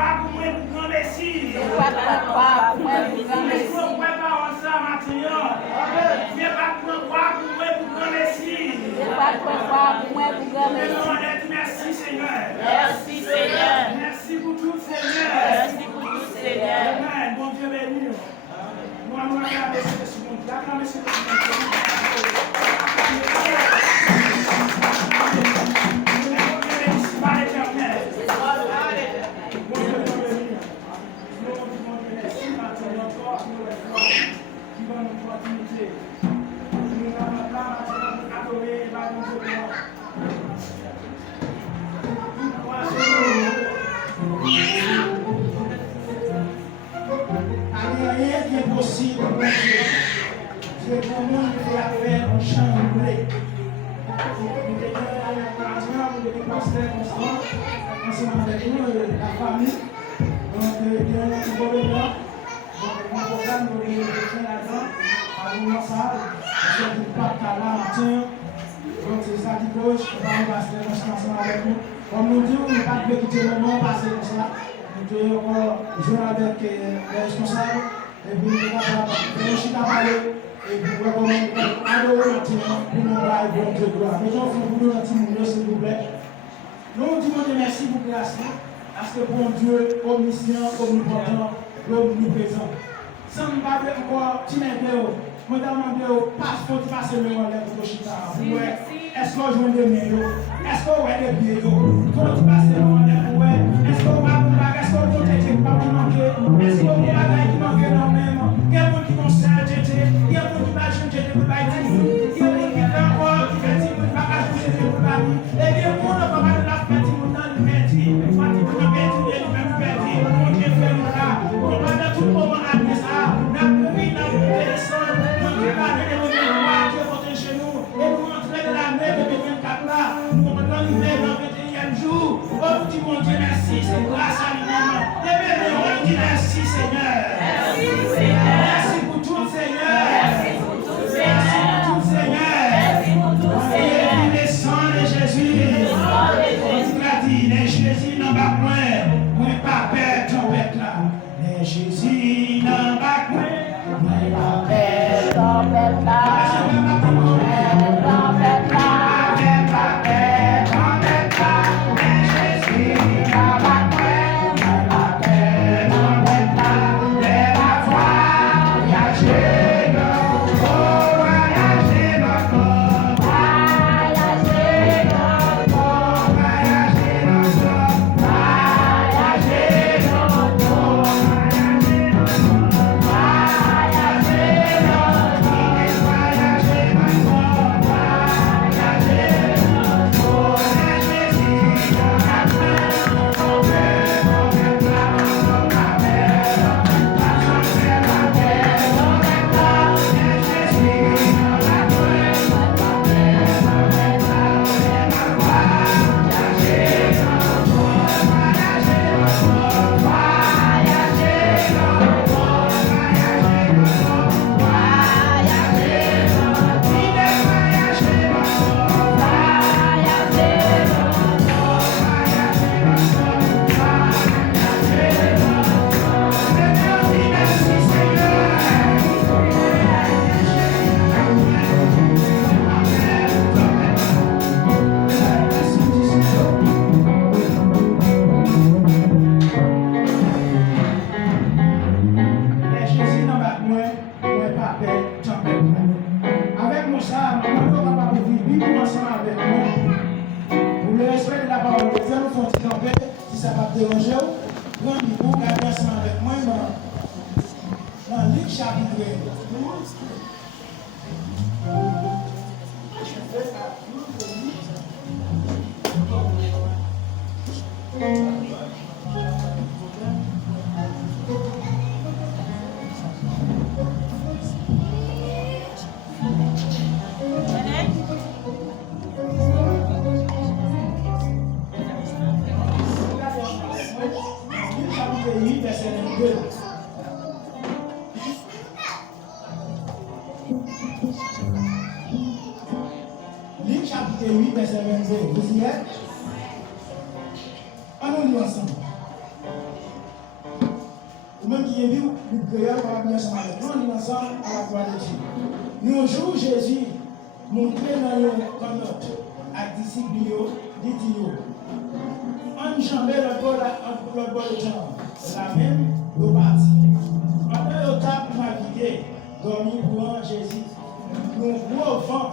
croire pour moi pour grand Messie. Je crois pour moi pour grand Messie. Je crois pas en ça maintenant. Je pas croire pour moi pour grand Messie. Je crois pour moi pour grand Messie. Merci Seigneur. Merci Seigneur. Merci pour tout Seigneur. Merci pour tout Seigneur. Amen. Bon Dieu béni. Moi, je vais acclamer ce monde. Acclamer ce monde. Rien qui est possible pour Dieu. C'est pour nous qui fait affaire en champ de blé. Ensemble avec nous, la famille. Donc, il y a un petit peu de blanc. Donc, on programme de faire là-dedans. À l'Oumassal, c'est du pacte à l'amateur. Donc, c'est ça qui cause. On va passer ensemble avec nous. Comme nous disons, on ne peut pas quitter le moment, passer comme ça. Nous devons encore jouer avec les responsables. Et puis, nous devons faire un chita parler. Et puis, nous devons adorer maintenant pour nous voir bon Dieu gloire. Mais j'en fais pour nous un petit moment, s'il vous plaît. Nous disons merci pour grâce. Parce que bon Dieu, omniscient, omnipotent, omniprésent. Sans nous parler encore, tu m'aides, madame, passeport, tu passes le relais pour chita. Est-ce qu'on joue des mains? Est-ce qu'on voit des pieds? Quand tu passes le relais, est-ce qu'on va pour la est-ce qu'on va pas manquer? Est-ce qu'on va pas qui manquer non même? Il y a des gens qui vont se faire, il y a des gens qui vont se faire pour la il y a des gens qui vont encore, qui vont dire, pas qu'à jouer pour la vie. Et bien, on ne va pas la faire, on a le métier. On va dire, on a métier, on a le métier, on a fait là. On va dans tout moment après ça, on a promis dans le téléphone, on va parler de nos droits, Dieu voter chez nous, et nous entrer de l'année de 2024 là, nous allons arriver dans le 21e jour. Oh, petit mon Dieu, merci, c'est grâce à lui-même. Les bébés, on dit merci, Seigneur. Merci Seigneur. Merci pour tout, Seigneur. Merci pour tout Seigneur. Merci pour tout, Seigneur. Merci pour tout Seigneur. Le sang de Jésus. On a dit, les Jésus n'en va point. Moi, pas peur, tempête là. Les Jésus n'en va point. Moi, pas peur, Tempête là. Tempête là. Luc chapitre 8, verset 22. Vous y êtes? On nous lit ensemble. Même qui est vu, nous prions par bien ensemble avec nous, ensemble à la croix de Dieu. Nous, un jour, Jésus montré dans le connote à disciples, dit on jamais le bord de temps, la même partie. Pendant le temps pour naviguer, dormir pour Jésus, nous gros vent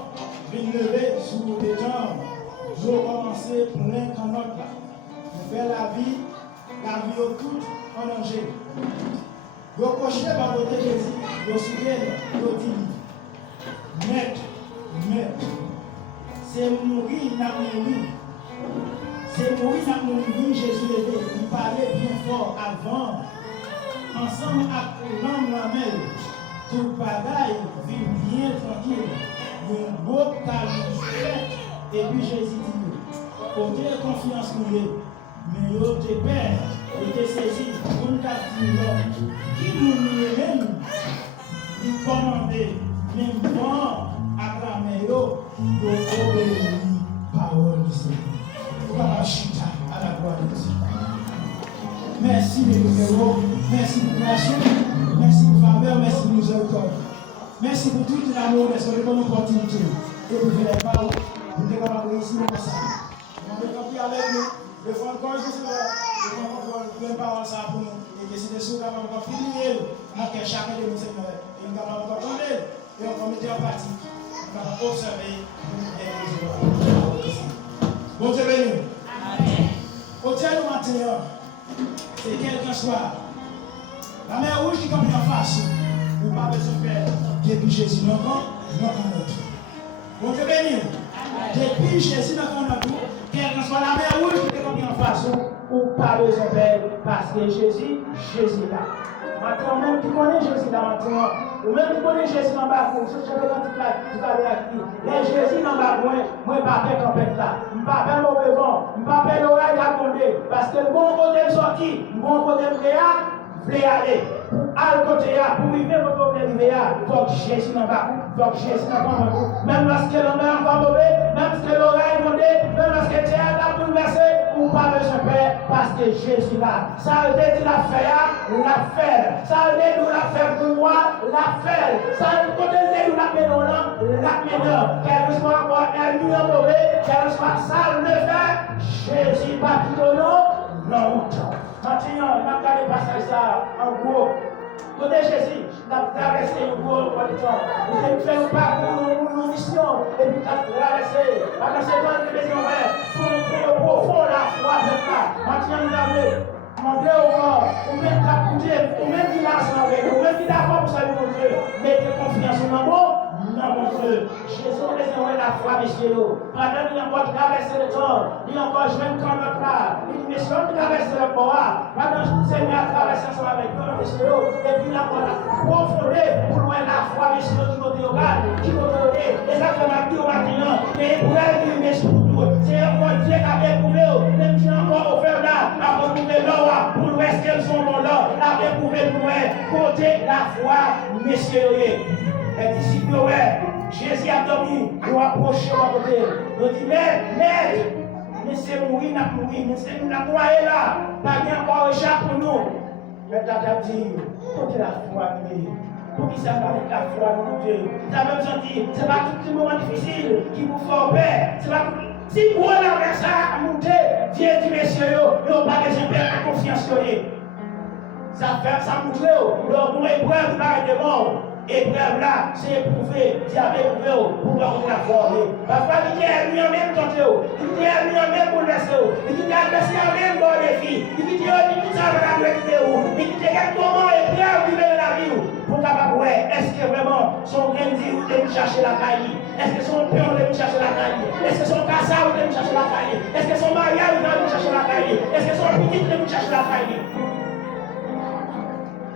vient lever sur les jambes. Nous commencer plein connote là. Nous faire la vie toute en danger. Nous cocher par le Jésus, nous souvenir, nous dit, maître, c'est mourir, n'a mourir. C'est mourir, n'a mourir, Jésus levé. Il parlait bien fort avant. Ensemble avec l'homme la mer, tout bagaille vit bien tranquille. Un beau calme fait. Et puis Jésus dit, portez confiance en lui. Mais il était père, il était saisi, pour nous dire qui nous même, il commandait, même moi, acclamer, il obéit la parole du Seigneur. Papa Chita, à la gloire de Dieu. Merci les numéros, merci pour grâce, merci pour faveur, merci pour miséricorde. Merci pour tout l'amour, merci pour bonne opportunité. Et pour faire les paroles, nous sommes capables de réussir comme ça. Nous sommes capables avec nous. Le fond de corps, je suis là. Le fond de corps, je vais parler ça pour nous. Et que c'est des choses capables de finir. Moi, que chacun de nous, Seigneur, et nous capables d'entendre. Et on va mettre en pratique. On va observer. Bon Dieu béni. Amen. Au terme du matin, c'est quelqu'un soit. La mer rouge qui comme en face. Vous pas besoin de faire. Depuis Jésus, non, non, non. Bon Dieu béni. Depuis Jésus, non, non, non. Quelqu'un soit la mer rouge qui est comme en face. Ou pas besoin de faire. Parce que Jésus là. Maintenant, même qui connaît Jésus là maintenant. Ou même qui connaît Jésus dans le bas, je suis là, tout à l'heure avec lui. Mais Jésus dans le bas, moi, je ne pas faire tempête là. Je ne pas faire mauvais vent. Je ne pas faire l'oreille à tomber. Parce que le bon côté est sorti, le bon côté est voulez aller. À côté, pour vivre votre problème, il faut que Jésus dans le bas. Il faut que Jésus dans le bas. Même lorsque l'homme est encore mauvais, même lorsque l'oreille est tombée, même lorsque tu es là bouleversé, ou pas besoin de faire, parce que Jésus là. Ça veut dire la faire, la faire. Ça veut dire la faire pour moi, la faire. Ça veut dire la faire, la faire. Quel soit encore un lieu mauvais, quel soit ça, le faire, Jésus pas tout au nom, non. Maintenant, on a regardé le passage ça, en gros. Côté Jésus, on a traversé le gros pour le temps. Nous avons fait un parcours, une mission, et puis on a traversé. Pendant ce temps, nous avons fait un profond la foi avec ça. Maintenant, nous avons demandé au corps, ou même capouter, ou même qu'il a avec nous, ou même qu'il a d'accord pour saluer mon Dieu. Mettez confiance en l'amour. Non, mon Dieu, Jésus a besoin de la foi, messieurs. Pendant qu'il a encore traversé le temps, il a encore joué un camp de là. Il dit, messieurs, on traverse le port. Pendant que le Seigneur a traversé ensemble avec nous, messieurs, et puis il a encore profondé pour loin la foi, messieurs, qui côté oral, qui côté oral. Et ça fait ma vie au matin. Et pour elle, il messieurs, c'est encore Dieu qui a éprouvé, même si encore offert là, a retrouvé l'or, pour l'ouest qu'elles sont là, a éprouvé pour elle, côté la foi, messieurs. Les disciples, Jésus a dormi, nous approchons à côté. Nous disons, mais c'est mourir, mais c'est nous noyer là. Pas bien encore échappe pour nous. Mais tu as dit, pour que la foi nous pour qu'il s'appelle la foi nous Dieu. Tu as même senti, ce n'est pas tout le moment difficile qui vous fait peur. C'est pas si vous avez ça à monter, Dieu dit, messieurs, vous n'avez pas besoin de perdre confiance. Ça fait ça montre, pour épreuve, là, de mort. Épreuve là, c'est éprouvé, diable éprouvé pour voir la foi. Parfois, il dit à lui en même tenté, il dit à lui en même bouleversé, il dit à l'adversaire en même bon défi, il dit tout ça va la vidéo, il dit comment épreuve vivre la vie pour capable est-ce que vraiment son grain de vie ou de chercher la caille, est-ce que son pion de chercher la caille, est-ce que son cassage de chercher la caille, est-ce que son mariage de chercher la caille, est-ce que son petit de chercher la caille.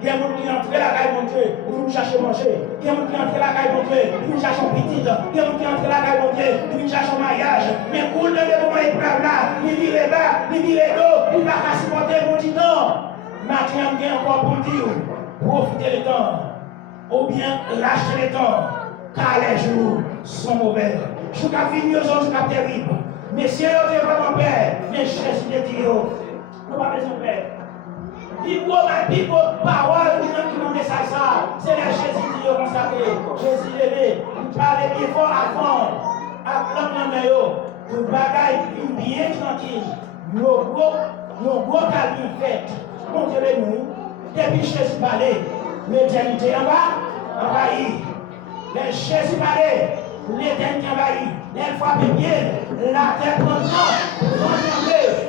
Il y a des gens qui entrent la caille mon Dieu, ils viennent chercher manger. Il y a des gens qui entrent la caille mon Dieu, ils viennent chercher un petit. Il y a des gens qui entrent la caille mon Dieu, ils viennent chercher un mariage. Mais pour le moment épreuve là, il dit les bas, il dit les dos, il va pas supporter mon dit non. Maintenant, il y a encore pour dire, profitez le temps, ou bien lâchez le temps, car les jours sont mauvais. Je suis fini, je suis terrible. Messieurs, vous êtes vraiment père, mais Jésus te dit, nous pas besoin de père. Bible, parole, nous nous message ça. C'est le Jésus qui est consacré. Jésus levé. Vous parlez bien fort avant. Acclamez pour bagaille bien tranquille. Nos gros cabines faites. Montrez-nous. Depuis Jésus parlait, l'éternité en bas, envahie. Les Jésus parlait, l'éternité envahie. Les fois pieds, la terre prend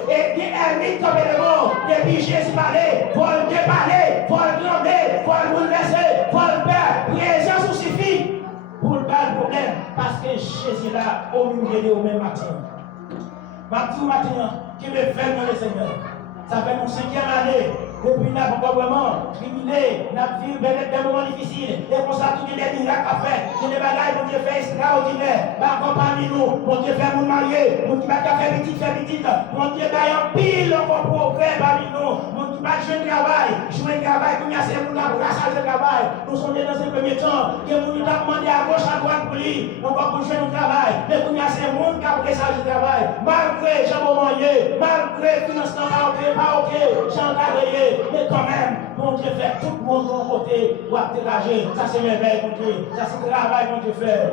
et qui est mis comme élément. Depuis Jésus parlait, pour le déballer, pour le grandir, pour le bouleverser, pour le perdre. Présence suffit pour le pas de problème. Parce que Jésus est là au milieu au même matin. Matin, qui me fait dans le Seigneur. Ça fait mon 5e année. Depuis n'a pas vraiment tribulé, n'a vécu des moments difficiles. Et pour ça, tout est des miracles à faire. Tout des bagailles pour Dieu fait extraordinaire. Par parmi nous, pour Dieu faire nous marier. Pour Dieu faire petit, pour Dieu faire un pile encore progrès parmi nous. Pour Dieu faire jouer un travail, comme il y a ces gens pour changer le travail. Nous sommes dans ce premier temps, que nous avons demandé à gauche, à droite pour lui, encore pour jouer un travail. Mais comme il y a ces gens qui ont changer le travail, malgré Jean Beaumanier, malgré financement pas ok, Jean Gabriel. Mais quand même, mon Dieu fait tout le monde de mon côté pour dégager. Ça c'est merveille, mon Dieu. Ça c'est le travail, mon Dieu fait.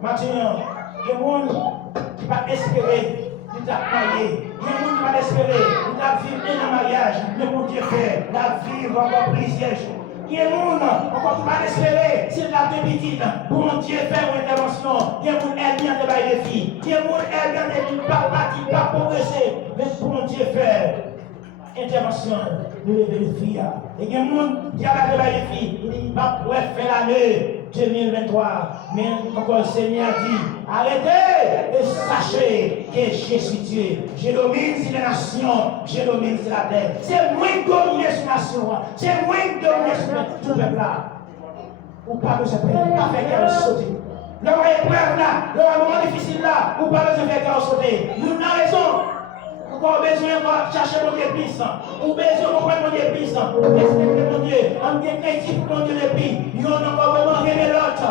Maintenant, il y a des gens qui vont espérer, qui vont marier. Il y a des gens qui vont espérer, qui vont vivre dans le mariage. Mais mon Dieu fait, la vivre encore plusieurs jours. Il y a des gens encore qui vont espérer, c'est la petite. Mon Dieu fait une intervention. Il y a des gens qui aiment bien travailler les filles. Il y a des gens qui aiment bien ne pas partir, pas progresser. Mais mon Dieu fait. Intervention de lever les filles. Et il y a des gens qui ont travaillé les filles. Il dit, pas pour faire l'année 2023. Mais encore le Seigneur dit, arrêtez et sachez que je suis Dieu. Je domine sur les nations, je domine sur la terre. C'est moi qui domine sur la nation. C'est moi qui domine sur tout le peuple là. Ou pas besoin de faire, pas faire qu'elle sauter. Le épreuve là, le moment difficile là, ou pas besoin de faire qu'elle sauter. Nous avons raison. Ou besoin de chercher mon Dieu plus. Ou besoin de comprendre mon Dieu plus. Respecter mon Dieu. On est chrétien pour mon Dieu le plus. Ils n'ont pas vraiment rien l'autre.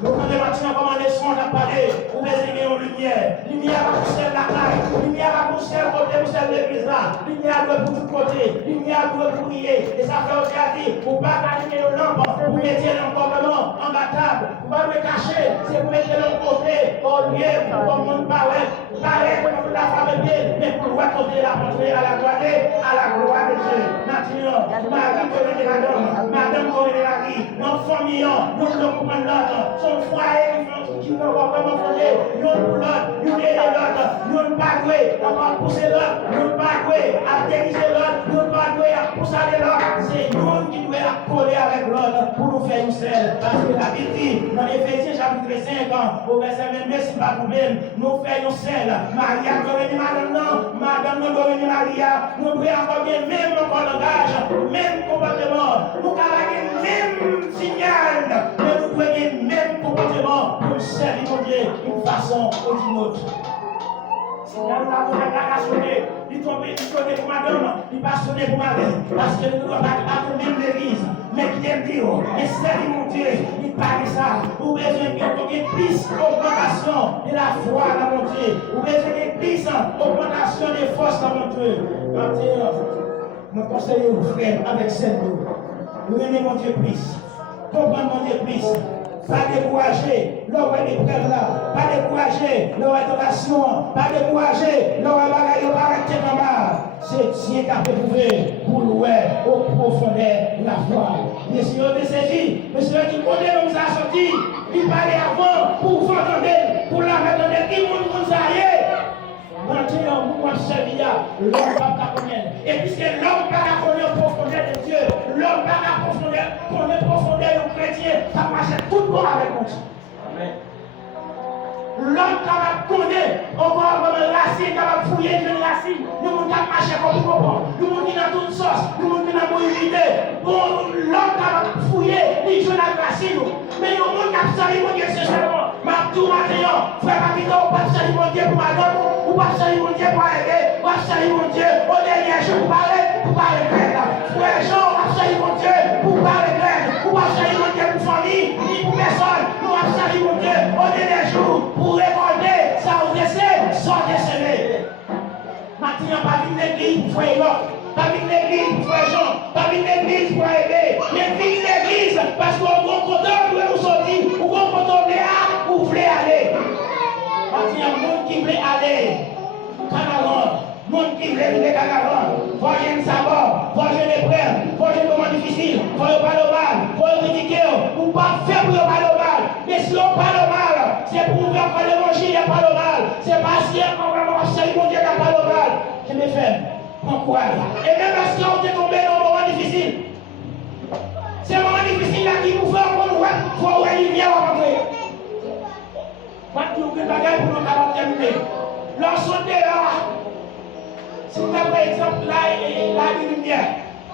Nous avons maintenant comment les sons à parler. Ou besoin de lumière. Lumière va pousser la caille. Lumière va pousser le côté, pousser l'église là. Lumière doit pour tout côté. Lumière doit pour briller. Et ça fait aussi à dire, pour ne pas allumer le lampe. Pour mettre l'encombrement en battable. Pour ne pas le cacher. C'est pour mettre le côté au lieu pour que le monde paraît. Paraît comme la femme est mais pour le côté la montrer à la gloire de Dieu. Maintenant, Marie connaît la donne. Madame connaît la vie. Nos familles, nous ne comprenons l'autre. Son foyer qui ne va pas fonder. Nous pour l'autre, nous aider l'autre. Nous ne pas jouer, on va pousser l'autre. Nous ne pas jouer à dériger l'autre. Nous ne pas jouer à pousser l'autre. C'est nous qui devons coller avec l'autre pour nous faire une selle. Parce que la Bible dit, dans Éphésiens chapitre 5, au verset 22, si pas nous-mêmes, nous faisons une selle. Maria doit venir maintenant, madame nous doit venir Maria. Nous devons encore bien même notre langage, même comportement. Nous avons même signal, mais nous devons même comportement pour servir mon Dieu d'une façon ou d'une autre. Si nous avons la sonner, il tombe pour madame, il va sonner pour madame, parce que nous ne devons pas même l'église, mais qui aime dire, et servir mon Dieu, il parle ça, vous besoin de plus d'augmentation de la foi dans mon Dieu, vous besoin de plus d'augmentation des forces dans mon Dieu. Maintenant, je conseille aux frères avec cette nous aimons mon Dieu plus, comprendre mon Dieu plus. Pas décourager, l'heure est l'épreuve là. Pas décourager, l'heure est l'oration. Pas décourager, l'heure est bagaille, l'heure est en bas. C'est Dieu qui a éprouvé pour louer au profondeur de la foi. Mais si on est saisi, mais si on dit qu'on nous a sorti, il parlait avant pour vous entendre, pour la mettre qui nous a aillé. Maintenant, nous avons servi l'homme pas connaître. Et puisque l'homme pas connaître au profondeur de Dieu, l'homme pas connaître au profondeur du chrétien, ça marche tout bon avec mon Dieu. L'homme capable de connaître, on va avoir une racine, capable de fouiller une racine. Nous avons marché comme nous, nous qui dans toute sauce, nous qui dans mobilité. L'homme capable de fouiller, il joue la racine. Mais nous avons capable de Dieu, c'est seulement. Ma tout matin, frère Papito, pas de mon Dieu pour madame, ou pas de mon Dieu pour aider, ou pas de mon Dieu au dernier jour pour parler grève. Frère Jean, pas de mon Dieu pour parler grève, ou pas de mon Dieu pour famille, ni pour personne, nous pas de mon Dieu au dernier jour pour récolter, ça vous essaie, sans déceler. Maintenant, pas une église pour frère l'autre, pas une église pour frère Jean, monde qui veut les caravans, faut gêner savoir, faut gêner prêt, faut gêner moment difficile, faut parler mal, faut critiquer, ou pas faire pour parler mal. Mais si on parle mal, c'est pour ouvrir par l'évangile, il parle mal. C'est pas si on va marcher, mon Dieu, qui parle mal. Je me fais, prends courage. Et même parce qu'on est tombé dans un moment difficile, c'est un moment difficile là qui nous fait encore nous, faut avoir une lumière à rentrer. Maintenant, nous avons des pour nous capables de terminer. Lorsqu'on est là, si vous avez par exemple la lumière,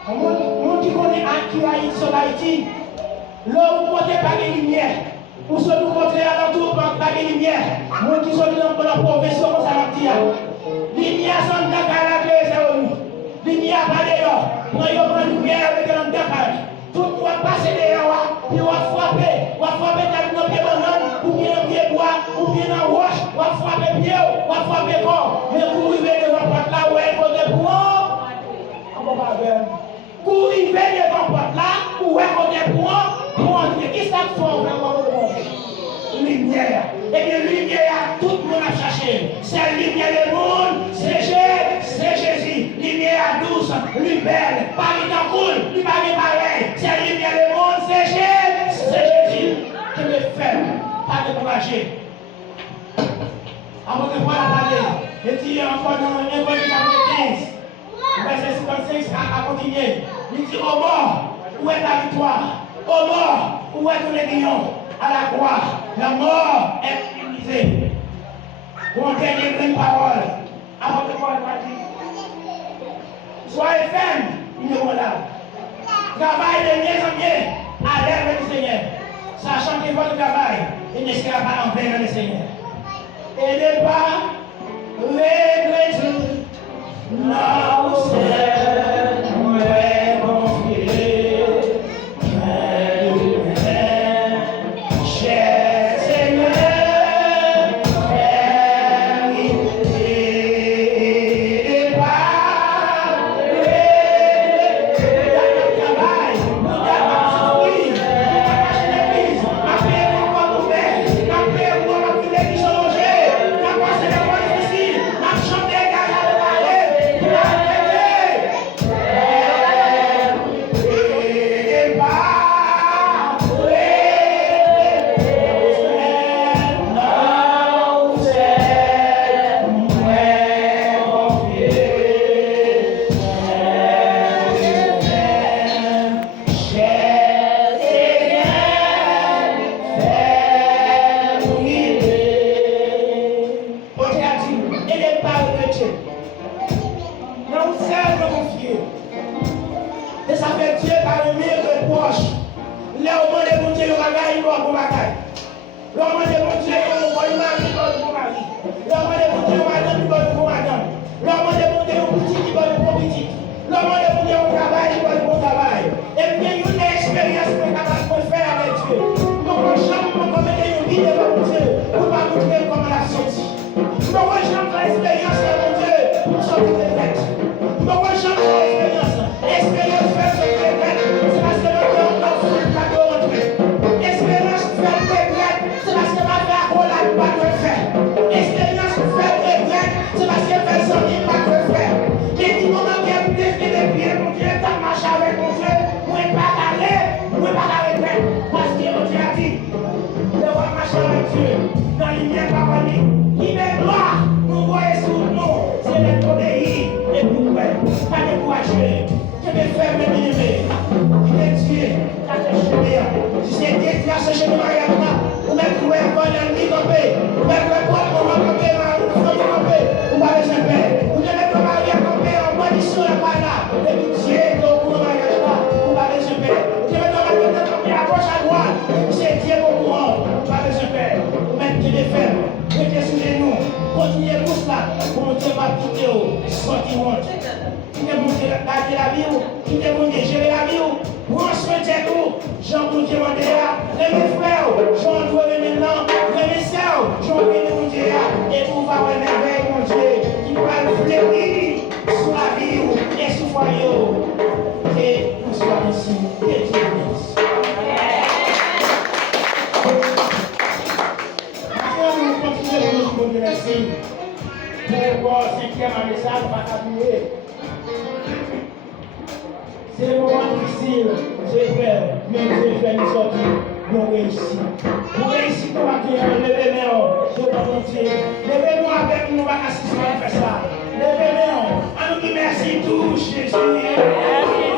le monde qui connaît qui Haïti sur Haïti, là où vous comptez par les lumières, pour ceux qui vous comptez à l'entour par les lumières, le monde qui sont dans la province, comme ça va dire, lumière sont dans la clé, c'est où? Lumière pas d'ailleurs, pour y avoir une lumière avec un décalage. Tout le monde passe derrière, puis on va frapper dans le pied banane, ou bien dans le pied bois, ou bien dans la roche, on va frapper pied, on va frapper corps. Mais pour arriver devant la porte là, où elle côté pour on va pas faire. Pour arriver devant la porte là, où elle côté pour entrer. Qui ça fait on lumière. Eh bien, lumière, tout le monde a cherché. C'est lumière du monde, c'est Jésus. Lumière douce, lumière belle, pas dans cool, lui pas pareil. C'est lumière du monde, c'est Jésus. Je me fais, pas décourager. Avant de voir la parler, je dis encore dans l'Évangile chapitre 15, verset 56 à continuer. Il dit, au mort, où est la victoire? Au mort, où est tous les guillons? À la croix, la mort est utilisée. Pour dernier une parole. Avant de voir la dit, soyez fermes, il est là. Travail de mieux en mieux à l'œuvre du Seigneur. Sachant que votre travail ne sera pas en vain dans le Seigneur. Et ne pas regretter, non, c'est moi confié. Pour voir 5e année ça, on va t'appuyer. C'est un moment difficile, c'est vrai, mais Dieu fait nous sortir, nous réussir. Nous réussir, nous accueillir, levez-nous, je vous levez-nous avec nous, on va assister à faire ça. Levez-nous, on nous dit merci tous, Jésus.